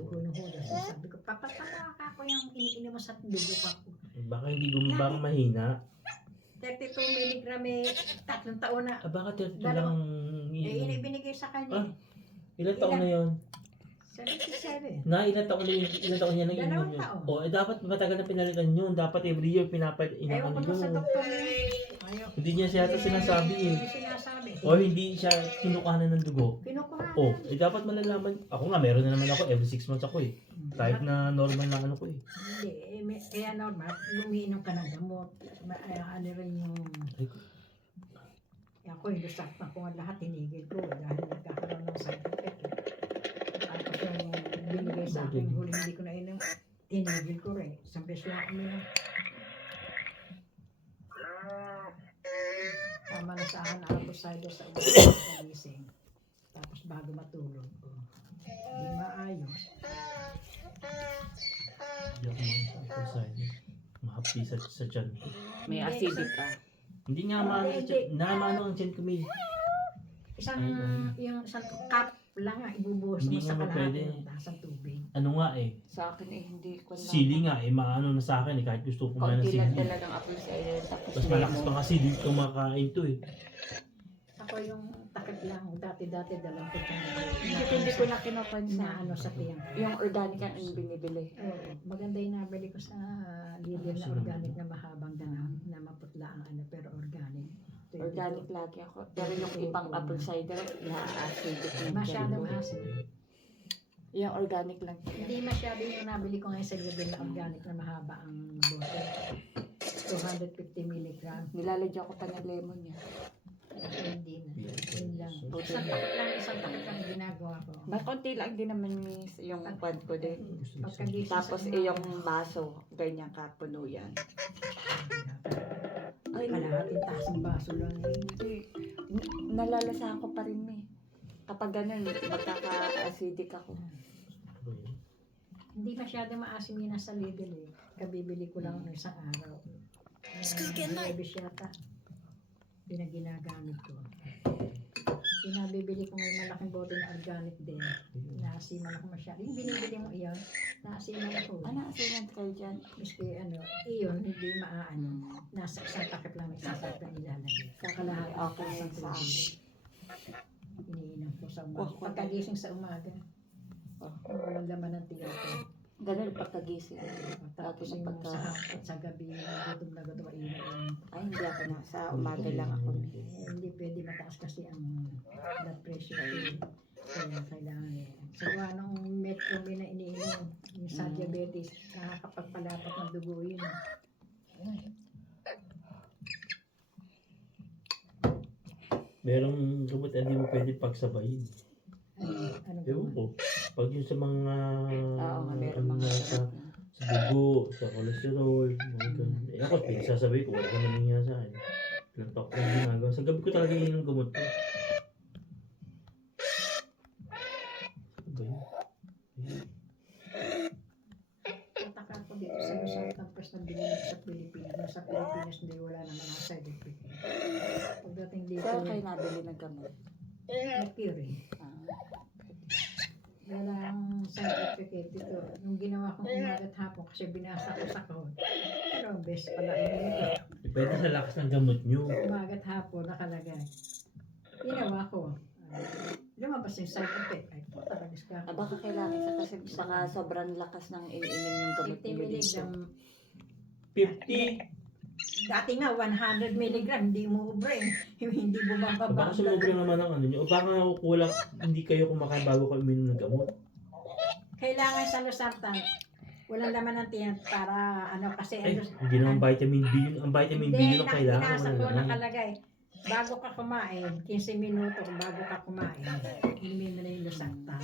dugo ng hudas. Sabi ko, papataka ako yung iniinom mo sa dugo ko. Baka hindi baka mahina. 32 milligram eh, 3 taon na. Baka 32 Dalawa. lang. Eh, binigay sa kanya. Ilan taon na yun? 77. Ilan taon niya nang inom 2 yun? taon. Dapat matagal na pinalitan yun. Dapat every year Ewan ko na sa yun. doktor niya. Ayaw. Hindi niya siya ito sinasabi eh. Hindi sinasabi. O hindi siya kinukanan ng dugo. Kinukuha. Dapat malalaman. Ako nga, meron na naman ako. Every 6 months ako eh. Kahit na normal na ano ko eh. Hindi, kaya normal, lumiinom ka ng gamot. Ano rin yung... Ako yung lusaktan ko nga lahat, tinigil ko dahil nagkakaroon ng side effect. Tapos yung binigay sa akin, huli hindi ko na inom, tinigil ko rin. Isang beses lang ako inom. Tama na sa akin, apple cider sa ulo, kalising. Tapos bago matulog. Hindi maayos. Hindi ako makasasay. Mahapi sa tiyan ko. May acidic ka. Hindi nga maano ang tiyan ko may. Yung isang cup lang nga, ibubuhos mo Hindi sa nga kalahati pwede. ng tasang tubig. Ano nga eh. Sa akin hindi ko na. Sili nga eh. Maano na sa akin eh. Kahit gusto ko kumain ng Kaunti lang sili. talagang apple cider. Tapos Mas malakas pa kasi di kumakain to eh. Ako yung takip lang, dati-dati dalang ko kung Hindi ko na kinupansin. na ano sa tiyan. Yung organic ang binibili. Oo, maganda yung nabili ko sa Lidl na organic na mahabang dahon na maputla ang ano, pero organic. Organic lagi ako. Pero yung ibang apple cider, na-acidic na Masyadong dyan. asin. Yung organic lang. Hindi masyado yung nabili ko ngayon sa Lidl na organic na mahaba ang bote. 250 milligram. Nilalagyan ko pa ng lemon niya. Hindi na. Yun lang. Isang takip lang ginagawa ko. Konti lang din naman yung pan ko din. Pagkagising Tapos sa yung baso, ganyan ka, puno yan. Ay, kalahating tasang baso lang eh. hindi. Nalalasahan ko pa rin eh. Kapag ganun, magkaka-acidic ako. Hindi masyado maasim yun sa Lidl eh. Kabibili ko lang ng isang araw. Nuebes yata. Pinaginagamit ko. Pinabibili ko ngayon malaking bote na organic din. Naasiman ako masyado. Yung binibili mo iyon, naasiman ako. Ano, asinan kayo dyan? Miski iyon, hindi maaano. Nasa isang takip lang, isang takip lang ilalagay. Kakalahati ako Okay, isang sa tubig. Iniinom ko sa umaga. Pagkagising sa umaga. Walang laman ng tiyan ko. Ganun pagkagising. Tapos yung sa hapon, sa gabi, gutom na gutom, iinom. Ay, hindi ako na. Sa umaga lang ako. Hindi pwede mataas kasi ang blood pressure. Kaya kailangan eh. So, anong metformin na iniinom, yung sa diabetes, nakakapagpalapat ng dugo yun. Merong gamot hindi mo pwede pagsabayin. Ano Ewan ko. Pag yun sa mga Oo nga, meron mga sa dugo, sa cholesterol, mga ganun. Ako, pinagsasabi ko, wala ka naman nga sa akin. Ilang talk lang ginagawa. Sa gabi ko talaga yun ang gamot ko. Ano ba yun? Tataka ko dito sa Luzon campus na binili sa Pilipinas. Sa Pilipinas hindi wala naman ang side effect. Pagdating dito, Saan kayo nabili ng gamot? Mercury. Wala ang side effect eh. Dito, yung ginawa kong umagat hapon kasi binasa ko sa kahon. Pero best pala yun. Depende sa lakas ng gamot nyo. Umagat hapon nakalagay. Ginawa ko. Lumabas yung side effect. Ay, puta, nagis ka. Baka kailangan sa kasi baka sobrang lakas ng iniinom yung gamot 50 ni Melissa. milligram. 50! Dati nga, 100 milligram. Hindi mo ubre. Hindi bumababa. Baka sumobra naman ang ano nyo. O baka kulang, hindi kayo kumakain bago kayo uminom ng gamot. Kailangan sa losartan. Walang laman ng tiyan para ano kasi Ay, ano. hindi naman vitamin B yun. Ang vitamin B yun ang kailangan. Binasa ko Wala naman. nakalagay. Bago ka kumain, 15 minuto bago ka kumain, inumin mo na yung losartan.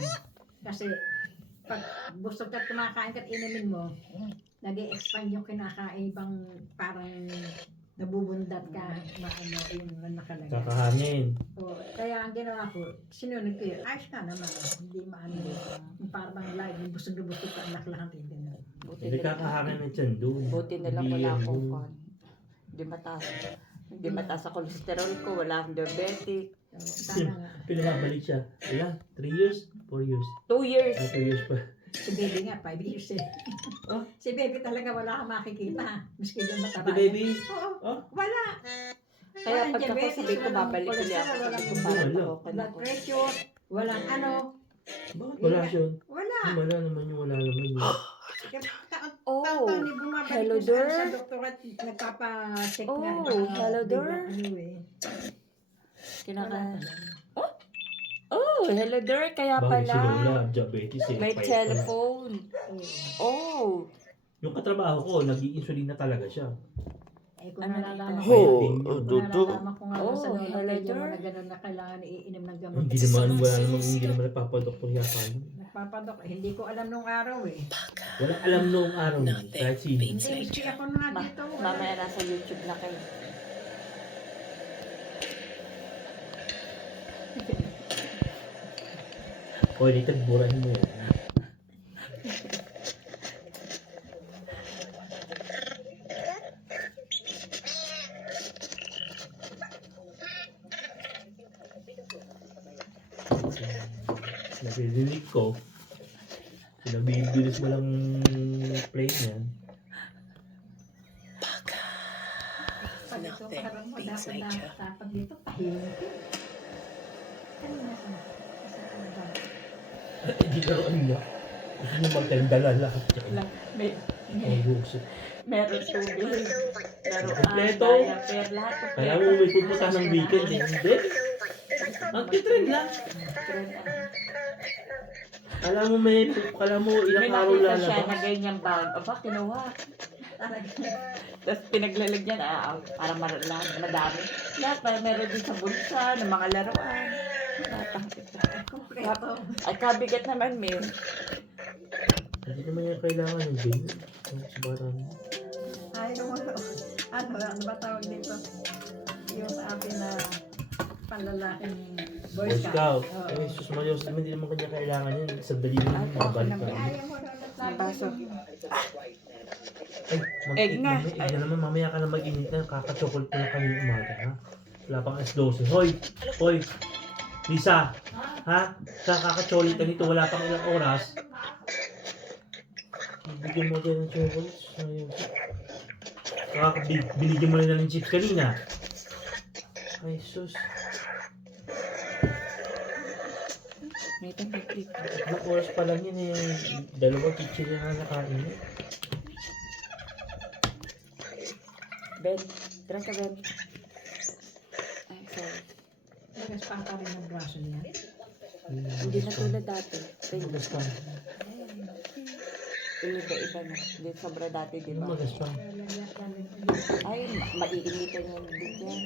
Kasi pag gusto ka kumakain ka at inumin mo, nag-expand yung kinakain bang parang nabubundat ka, maano yung nakalagay. Kakahangin. So, kaya ang ginawa ko, sinunod ko yun. Ayos ka naman. Hindi maano yung parang live, yung busog na busog ka, ang laklahan din. Hindi kakahangin ng tiyan doon. Buti na lang Hindi wala yan akong doon. kon. Hindi mataas sa cholesterol ko, wala akong diabetic. So, sana nga. Pinababalik siya. Ilan? 3 years? 4 years? 2 years. 2 years pa. Si baby nga, 5 years eh. Ah? Si baby talaga wala kang makikita. Miski yung mataba. The baby? Oo, Ah? wala. Kaya Walang pagka diabetes, sabi ko, walang babalik ulit ako. cholesterol, Sabi ko, walang parang wala. ako blood pressure, walang ano. Bakit wala siya? Wala. Wala naman yung wala naman yun. Oh, Taon-taon ni bumabalik hello, yung Dor. sa doktor at nagpapa-check nga. Oh, baka hello, Dor. biglang ano eh. kinaka... Wala talaga. Oh, hello there. Kaya Bakit si pala. Lola, diabetes eh. May payat pala. telephone. Oh. Yung katrabaho ko, nag-i-insulin na talaga siya. Eh kung Ano nalalaman dito? ko, Payat din yun. nalalaman ko nga Oh, sa lola hello, medyo Dor. na gano'n na kailangan iinom ng gamot. Hindi naman nagpapadoktor yata yun. Nagpapadok, hindi ko alam nung araw eh. Walang alam noong araw na kahit sino. Hindi, hindi ako nga dito. Mamaya nasa YouTube na kayo. O, dito, burahin mo yan. Nabilinig ko. Pinabilis mo lang play niyan. Pag ito, parang mo dapat dito, tahimik eh. Kanina sa kanila. Hindi karoon nga. Gusto nyo magtendala lahat. May, Ang gusto. meron tubig. Laruan, Kompleto. diaper, lahat. Kaya mo may pupunta ng weekend eh. Hindi. Magtitrend lang. Kala mo May ilang araw nakita siya na lalabas. ganyang bound. Aba, kinuha. Tapos pinaglalagyan, madami. Lahat, meron din sa bulsa, ng mga laruan. Lahat ang Kompleto. Ay, kabigat naman, Min. Hindi naman yan kailangan ng ganyan. Ang sabaran. Ay, ano ba tawag dito? Yung sa atin na panlalaking Boy Boy Scout. Scout. Oo. Eh, sus Marios, hindi naman kanya kailangan yan. Sandali lang yung mabalik ka. Ayaw mo na Ang baso. Ay, Egg nga. Egg na naman, mamaya ka na mag-init na. Kaka-chocolate ko na kanina umaga, ha? Wala pang S12. Hoy! Hoy! Lisa! Ha? Kaka-chocolate ka nito, wala pang ilang oras. Bigyan mo dyan ng chocolates. Ayun. Binigyan mo na ng chips kanina. Ay, sus. May clip. Ilang oras pa lang yun eh. Dalawang kitchen na nakain eh. Ben, tara ka, Ben. Ay, sorry. Nagaspang ka rin ng braso niya. Hindi na tulad dati. Magas pa. Iba na. Hindi sobra dati, di ba? Magas pa. Ay, maiinitan yung bigyan.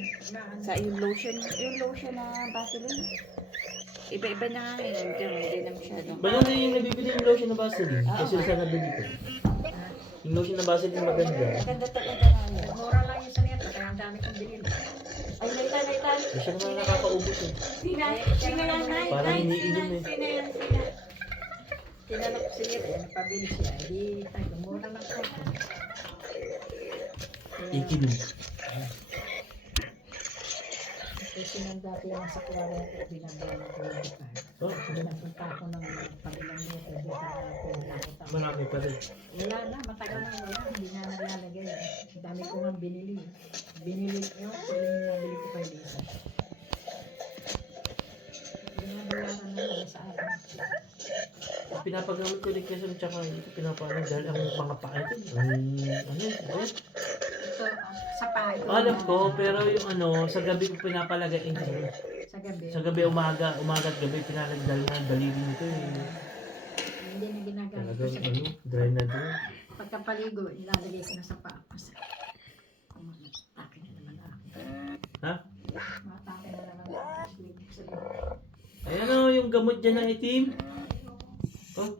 Sa yung lotion na Vaseline. Iba-iba na nga yun. Hindi na masyado. Maganda yung nabibili yung lotion na Vaseline. Kasi sa nabili ko. Yung lotion na Vaseline maganda. Maganda talaga nga yun. Mura lang yung sa neto, kaya ang dami kong bilhin. Ay, naitan. Kasi naman nakakaubos eh. Sina yan, Nay. Parang Nay, iniinom eh. Sina yan. Tinanong ko siya, pabili siya. Hindi tayo, mura lang ko. Ikinom. Kasi nang dati lang sa kuwara ko, binabawa ko yung car. Oh, Napunta ako ng pabilang meter dito na pinakita. marami pa rin. Wala na, matagal na wala. Hindi na nalalagay. Ang dami ko nga binili. Binili yung kuling nabili ko kay Lisa. Binabayaran na lang sa akin. Pinapagamit ko rin kasi tsaka hindi ko pinapalang dahil ang mga paa ito. Ano eh? Ito, sa paa. Ito, Alam ko, pero yung ano, sa gabi ko pinapalagay kasi. Sa gabi. Sa gabi, umaga at gabi, pinalagdal na daliri nito eh. Hindi na ginagamit ko Talagang sa ano, dry na din. pagkapaligo, ilalagay ko na sa paa. Matake na naman ako. Ha? Matake na naman ako. Sleep sa loob. Ayan o, yung gamot dyan ng itim. Oh.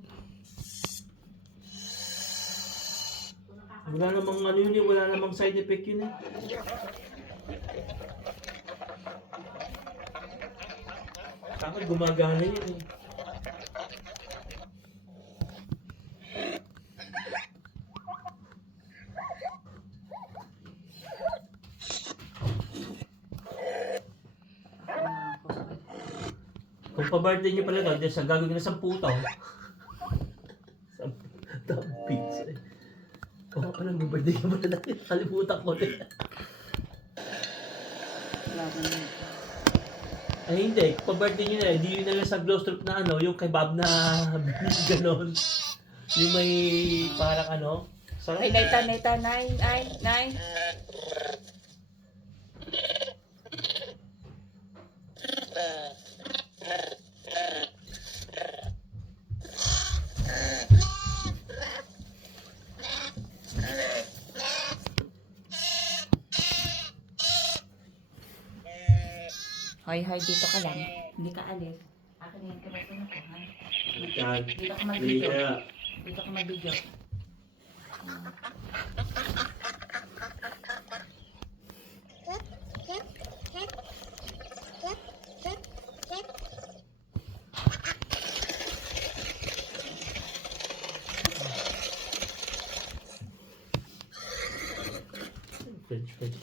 Wala namang ano yun eh, wala namang side effect yun eh. Bakit gumagana yun eh. Kung pa-birthday niyo pala daw, sa gagawin na 10 taon. Alam mo, birthday ka ba na natin? Kalimutan ko din. Wala ko na. Ay hindi, pa-birthday nyo na, di yun na lang sa glow strip na ano, yung kay Bob na ganon. Yung may parang ano, sarap. Ay, naita, 9. Hoy, dito ka lang. Hindi ka alis. Akin yung telepono ko, ha? Yan. Dito ka mag-video. Kaya, Dito ka mag-video. French.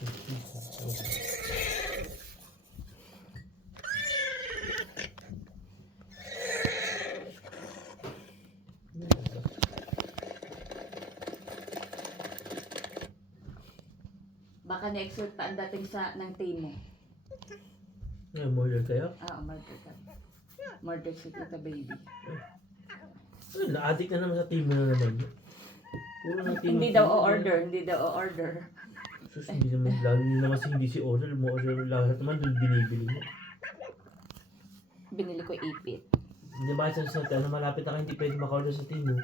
Baka na-exert pa ang dating sa ng team mo. Ngayon, murder kayo? Murder ka. Murder si Tita Baby. Ay, na-addict na naman sa team mo na naman. Puro na team. Hindi daw o-order. Sus, hindi naman, lalo nyo naman hindi si order. Mo order lahat naman, doon binibili mo. Binili ko 8-bit. Hindi ba sa ano, malapit na kayo, hindi pwede maka-order sa team mo.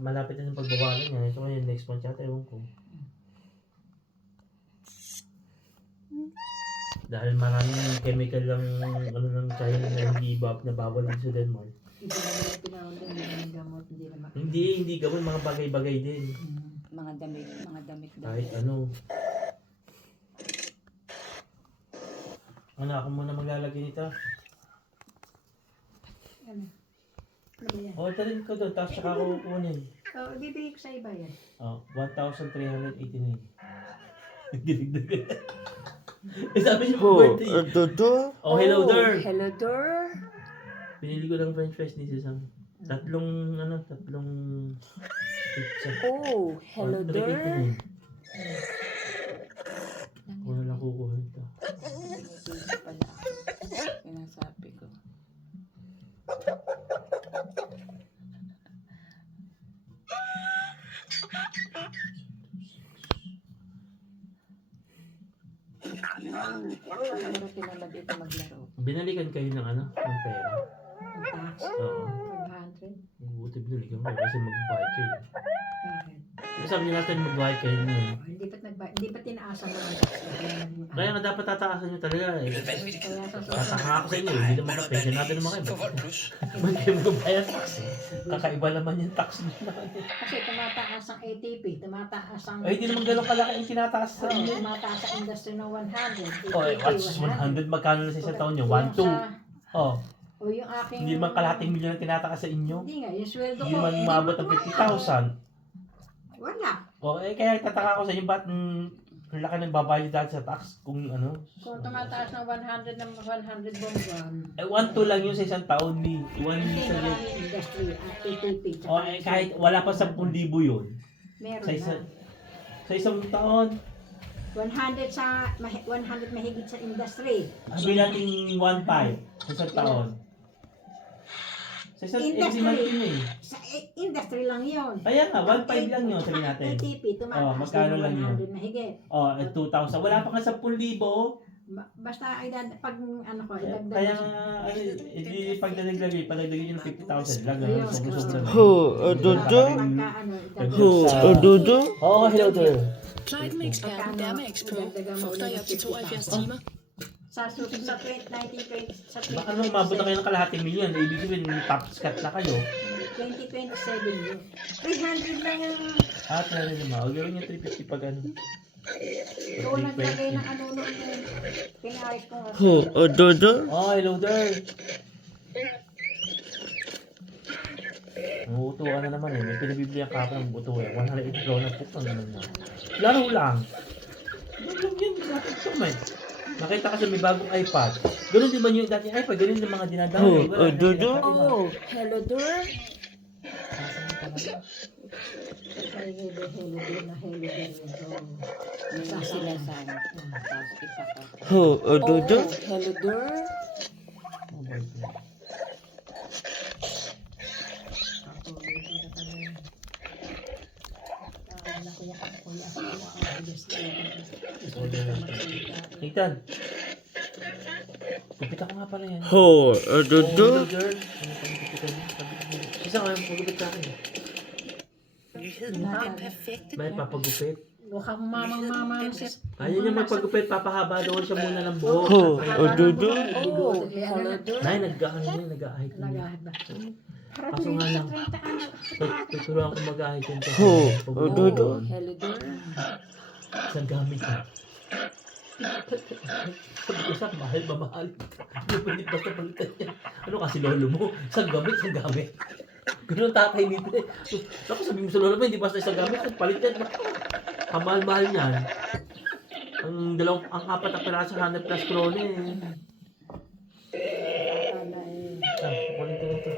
Malapit na yung pagbabalan niya. Ito ngayon, next month yata, ewan ko. Dahil maraming chemical lang ano ng China na hindi nabawal din sa Denmark. Hindi naman pinahon din yung gamot, hindi naman. Hindi gawin mga bagay-bagay din. Mga damit daw. Kahit ano. Ano, ako muna maglalagay nito. Ano? Ano ba yan? O, talin ko doon, tapos saka ako kukunin. Bibigay ko sa iba yan. 1,389. Nagdiligdag. Sabi niyo po birthday. Oh, hello there. Hello there. Pinili ko ng french fries ni Sesam. Tatlong pizza. Oh, hello there. Ako na lang kukuha ito. Dito pala ako. Pinasabi ko. Pero tinamad ito maglaro. Binalikan kayo ng ano? Ng pera. Ang tax, Oo. 500. Buti binalikan ko kasi mag-buy kayo. Bakit? Sabi nyo natin mag-buy kayo nun. Hindi pa tinaasan mo ang tax. Kaya nga dapat tataasan nyo talaga eh. Kaya sa Tataka ako sa inyo eh. Hindi naman ka pension natin naman kayo. Ba't kayo mag-buy ang tax eh? Kakaiba naman yung tax nyo. Kasi tumataas ang ATP, tumataas ang... Ay, hindi naman ganun kalaki yung tinataas sa inyo. Tumataas ang industry ng 100. Oh, what's 100? Magkano na sa isang taon nyo? 1, 2. Oh, O yung aking... hindi naman kalating milyon ang tinataas sa inyo. Hindi nga, yung sweldo ko... Hindi naman umabot ng 50,000. Wala. Oh, kaya tataka ko sa inyo, ba't ang laki ng babayad dahil sa tax kung ano? Kung tumataas ng 100 buwan-buwan, 1, 2 lang yun sa isang taon ni. 1 hindi sa marami industry at ATP. tsaka Oh, kahit wala pa 10,000 yun. meron Sa, na. sa isang taon, 100 mahigit sa industry. sabi natin 1.5 sa isang taon. Sa isang Industry. natin eh. Sa industry lang yon. Kaya nga, 1.5 lang yun, sabi natin. ATP, tumataas Oh, magkano ng lang yun? 100 mahigit. Oh, 2,000. Wala pa nga 10,000. Basta pag ano ko, idagdag Kaya, mo siya. pag nalagay nyo ng 50,000, lang Ayun. sobra-sobra na. Pagka ano, idagdag mo. Oh, hello there. Kleidmix er en wärmeeksport for 72 timer. Sa 2020, sa Baka nung umabot na kayo ng kalahating milyon, ibig sabihin, top scat na kayo. 2027 yun. 300 lang yung Talaga naman. Huwag gawin yung 350 pag ano. ikaw naglagay ng ano noon yung pinayos ko nga. Oh, hello there. Uto ka na naman eh. May pinabibili ang kaka ng buto eh. 180 kroner po kang naman mo. Laro lang. Laro yan. Ito man. Nakita kasi may bagong iPad. Ganun din ba yung dating iPad? Ganun yung mga dinadaan. Oh, hello there. Kaya nga helider na helider yun. May sinasama. Tapos ipakata. Oh, Oh, Helodor. Oh my God. Ako, dito na kami. Anak ko yung ako yung ako ang bilis Nathan. Gupit ako nga pala yan. Ho, Hello, girl. Ano pang gupitan niya? Isa ka yung pagupit sa akin. May papagupit. Mukhang mamang-mama ang set. Ayaw niya magpagupit, papahaba doon siya muna ng buhok. Ho, Oh, Helodor. Nay, nag-ahit na. Nagahit ba? Kaso nga lang, tuturuan ko mag-ahit yun. kasi Ho, pag- Helodor. Helodor. Isang gamit na. Sabi ko siya, mahal ba mahal? Hindi pwede basta palitan niya. Ano kasi lolo mo? Isang gamit. Ganun tatay nito eh. Tapos sabi mo sa lolo mo, hindi basta isang gamit, palitan. Kamahal-mahal niyan. Ang apat na piraso, 100 plus krone eh. Wala eh. Kukunin ko na ito.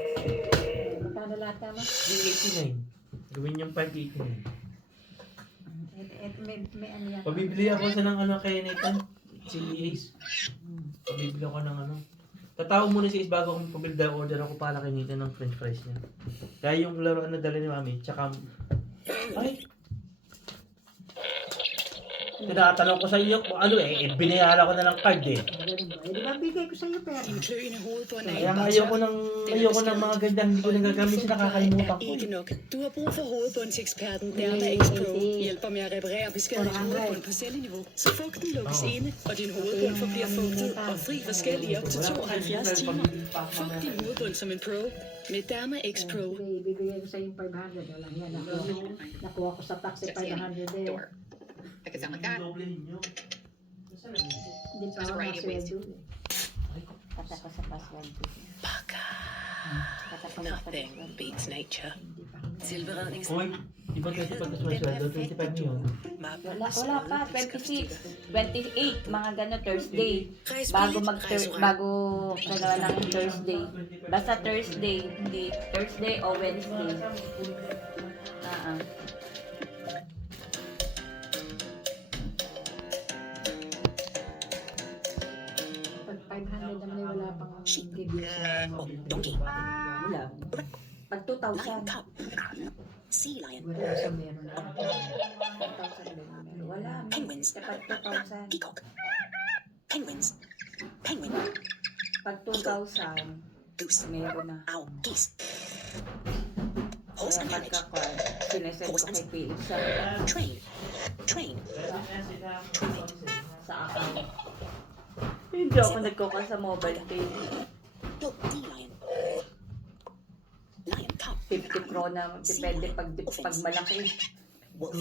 Magkano lahat tama? 389. Gawin niyang 589. May ano yan. Pabibili ako sa ng ano kay Nathan. Si Ace. Pabibili ako ng ano. Tatawag muna si Ace bago akong pabili order ako para kay Nathan ng french fries niya. Kaya yung laruan na dala ni Mami, tsaka... Ay! Tinatanong ko sa iyo kung ano binayaran ko na ng card eh. Ganun ba? Eh, di ba bigay ko sa iyo pera? En klø ind i hovedet på en Kaya nga A-person. ayoko ng mga ganyan, hindi ko nagagamit siya, nakakalimutan ko. Ikke nok. Du har brug for hovedbundseksperten Derma X Pro. Hjælper med at reparere beskadiget hovedbund på celleniveau, så fugten lukkes inde, og din hovedbund forbliver fugtet og fri for skæld i op til 72 timer. Fugt din hovedbund som en pro med Derma X Pro. Bibigay ko sa iyo 500. Wala yan. Nakuha ko sa taxi 500 eh. Make it sound like that. Hindi pa ako nasweldo eh. Kata ko sa password ko. Baka. Kata ko sa Nothing password. beats nature. Hindi pa ako. Tilberednings... Uy, di ba 25 na sweldo? 25 yun. Wala pa, 26, 28, mga gano'n, Thursday. Bago ganawa ng Thursday. Basta Thursday, hindi Thursday o Wednesday. Pag 500 naman wala pang review sa Donkey. Wala. Pag 2,000. Cup. Sea lion. wala sa meron na. 2,000 din. Wala. Penguins. Kapag 2,000. Peacock. Penguins. Penguin. Pag 2,000, Goose. meron na. Owl. Geese. Horse Kaya and carriage. pagka sinesend ko kay Philip sa Train. Train. sa account. Hindi ako nagkukuha sa mobile pay. Bull. D-lion. Lion. Cup. 50 krona, depende pag malaki. Wolf.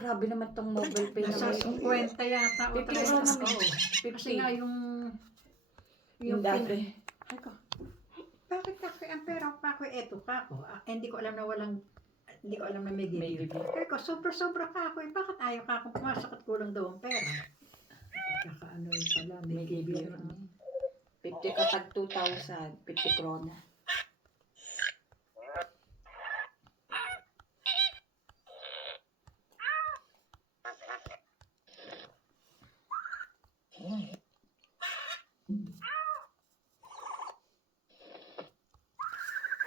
Grabe naman tong mobile pay Nasa na 50 yata o 50 krona 30. mo. Kasi nga 50. yung dati. Ay ko, bakit ako ang pera ko eto ka ko? Hindi ko alam na may May give. give. Kaya ko, sobra ka ako. Bakit ayaw ka akong pumasok at kulang daw ang pera? Pagkakaano yun pala, may give yun. 50 kapag 2,000, 50 krona.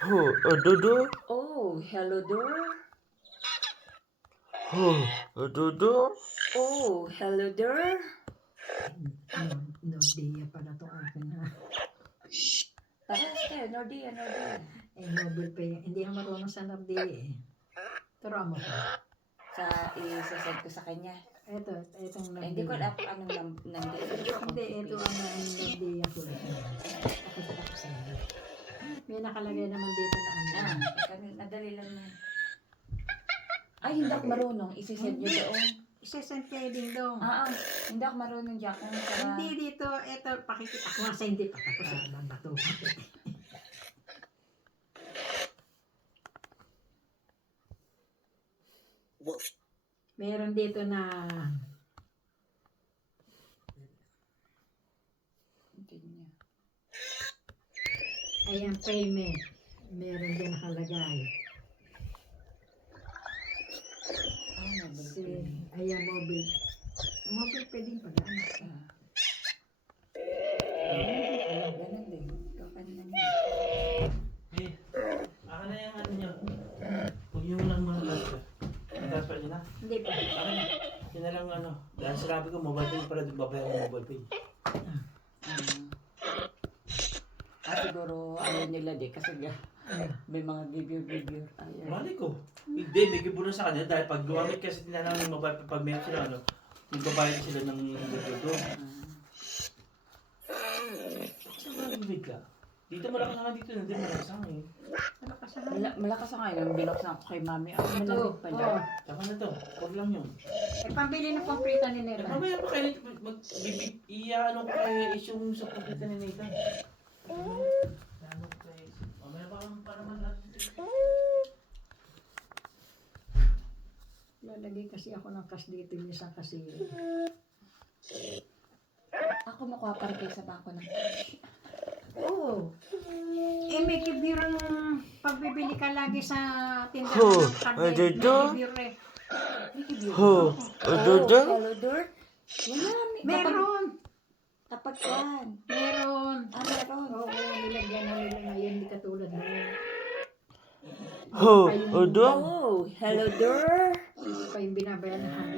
Ho, Dodo. Oh, hello door. Ho, Dodo. Oh, hello door. No, diya pala to akin ha. Tara, Esther, Nordia. Eh, mobile pay. Hindi ako marunong sa Nordia eh. Turo mo siya. Isasend ko sa kanya. Itong Nordia. Hindi ko alam kung anong nandito. Hindi, ito ang Nordia ko. Pakita ko sa iyo. May nakalagay naman dito na ano. Nadali lang na. Ay, hindi ako marunong. Isisend nyo doon. Isesend kayo din dong. Hindi ako marunong dyan. Kung sa... Hindi dito, ito, pakikita ko nga sa hindi pa tapos sa ibang bato. Wolf. Meron dito na ayan payment. Meron din nakalagay. Kaya mobile. Mobile pwedeng pag-anak. Ganun din. Kapan na niya. Eh, akin na yung ano nyo. Huwag nyo lang mga transfer. Transfer nyo na. Hindi pa. Akin na. Yun na lang ano. Dahil sinabi ko, mobile pay pala din babayaran ng mobile pay. Siguro ayaw nila di kasi may mga video. Ayaw. Mali ko. Hindi, may gibo na sa kanila dahil pag gumamit kasi nila ng mobile pay, pag meron sila ano, magbabayad sila ng dito. Saan ba bibig ka? Dito malakas nga dito, hindi malakas nga eh. Malakas ang ngayon. Binuksan ko kay mami. Ako Ito. malamig pa dyan. Saka na to, huwag lang yun. Eh, pambili ng komprita ni Eh, Nela. mamaya pa kayo, ano ko kayo isyong sa pagkita ni Nathan. Mamaya pa para mag-asin. Lalagay kasi ako ng cash dito yung isang kasi. Ako makuha pa rin kayo sa bangko ng Oo. Eh, may kibirang pagbibili ka lagi sa tindahan Oh, ng karne. ay, dito? May kibir eh. Ho, ododo. Saludor? Wala. Meron. Kapag yan. Meron. Meron. Oo, nilagyan na nila ngayon. Hindi katulad na yun. Ho, odo. Oh, hello, Dor. Hindi pa yung binabayaran ng